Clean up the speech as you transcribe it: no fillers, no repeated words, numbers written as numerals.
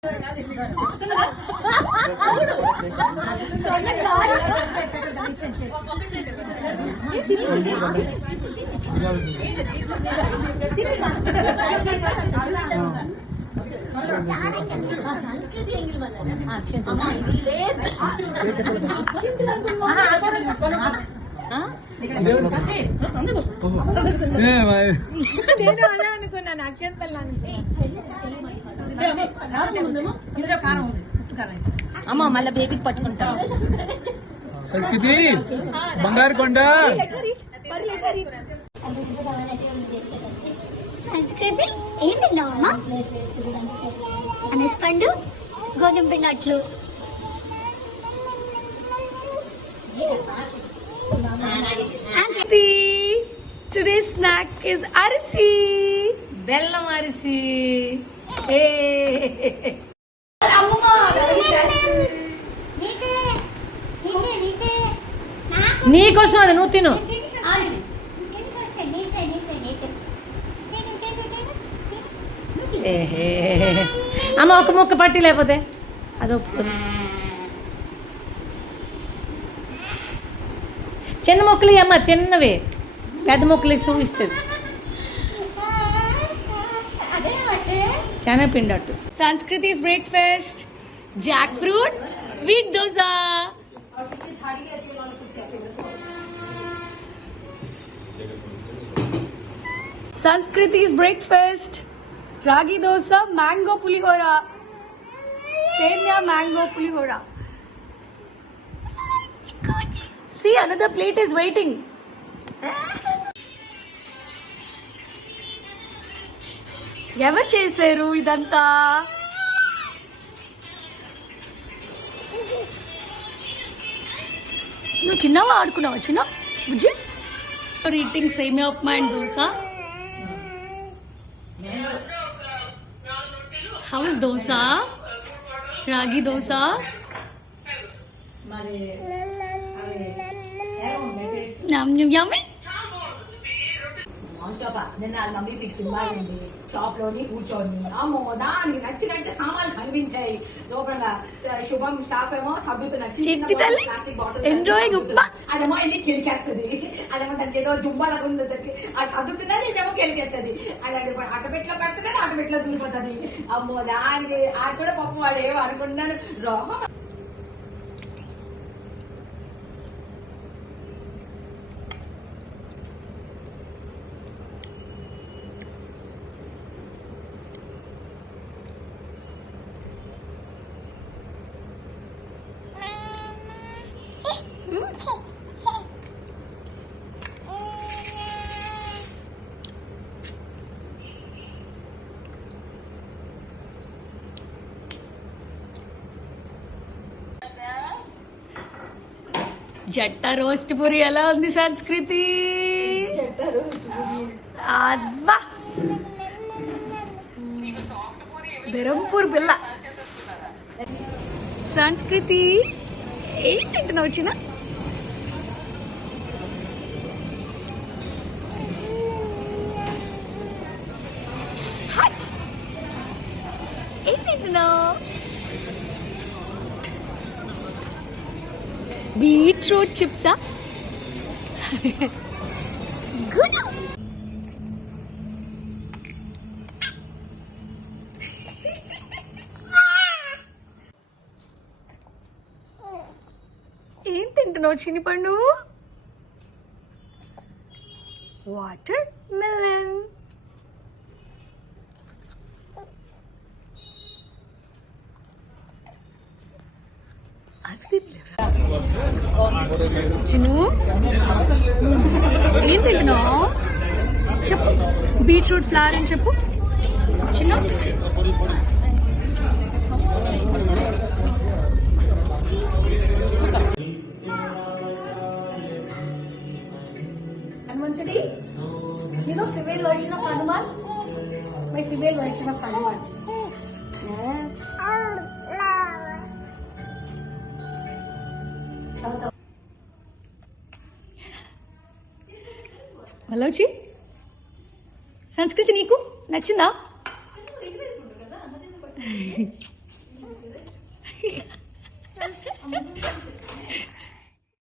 నేను అలా అనుకున్నాను అక్షంతలు అమ్మ మళ్ళీ బేబీకి పట్టుకుంటాం. సంస్కృతి బంగారు కొండ సంస్కృతి ఏం తిన్నావమ్మా? అనసపండు గోధుమ పిండి అట్లు. Today's snack is arisi. Bellam arisi. నీకోసం అది నువ్వు తిను. అమ్మ ఒక ముక్క పట్టి లేకపోతే అది ఒప్పుకుంది. చిన్న మొక్కలు అమ్మ, చిన్నవి. పెద్ద మొక్కలు ఇస్తూ ఇస్తుంది. శనగపిండి అట్టు. సంస్కృతిస్ breakfast jackfruit with dosa. సంస్కృతిస్ బ్రేక్ఫాస్ట్ రాగి దోస, మ్యాంగో పులిహోర, సేమియా mango pulihora. See, another plate is waiting. ఎవరు చేశారు ఇదంతా? నువ్వు చిన్నవా ఆడుకున్నావా? చిన్న బుజ్జి ఈటింగ్ సేమియా upma and dosa. How is dosa? రాగి దోసా. యమ్మీ. నిన్న వాళ్ళ మమ్మీ మీకు సినిమా అయింది. షాప్ లోని కూర్చొని అమ్మో దానికి నచ్చినట్టు సామాన్లు కనిపించాయి. శుభ్రంగా శుభం స్టాఫ్ ఏమో సర్దుతున్నట్టు ప్లాస్టిక్ బాటిల్ అదేమో వెళ్ళి కెలికేస్తుంది. అదేమో దానికి ఏదో జుంబాలకు ఉంది, దానికి అది సర్దుతున్నది, ఇదేమో కెలికేస్తుంది. అది అటపెట్లో పెడుతున్నది, అటపెట్లో దూరిపోతుంది. అమ్మో దానికి అది కూడా పప్పు వాడు ఏమో అనుకుంటున్నాను. జట్ట రోస్ట్ పూరి ఎలా ఉంది సంస్కృతి? అబ్బా బెరంపూర్ పిల్ల. సంస్కృతి ఏంటంటున్నా వచ్చిన? ఏంటంటున్నావు? బీట్రూట్ చిప్సా? గుడ్. ఏం తింటున్నావు చినిపండు? Water melon. చిను ఏం తింటున్నావు చెప్పు. బీట్రూట్ ఫ్లవర్ అని చెప్పు చిన్న. హనుమంతుడి, you know female version of Hanuman? My female version of Hanuman. Yeah. హలోచి సంస్కృతి నీకు నచ్చిందా? అమ్మ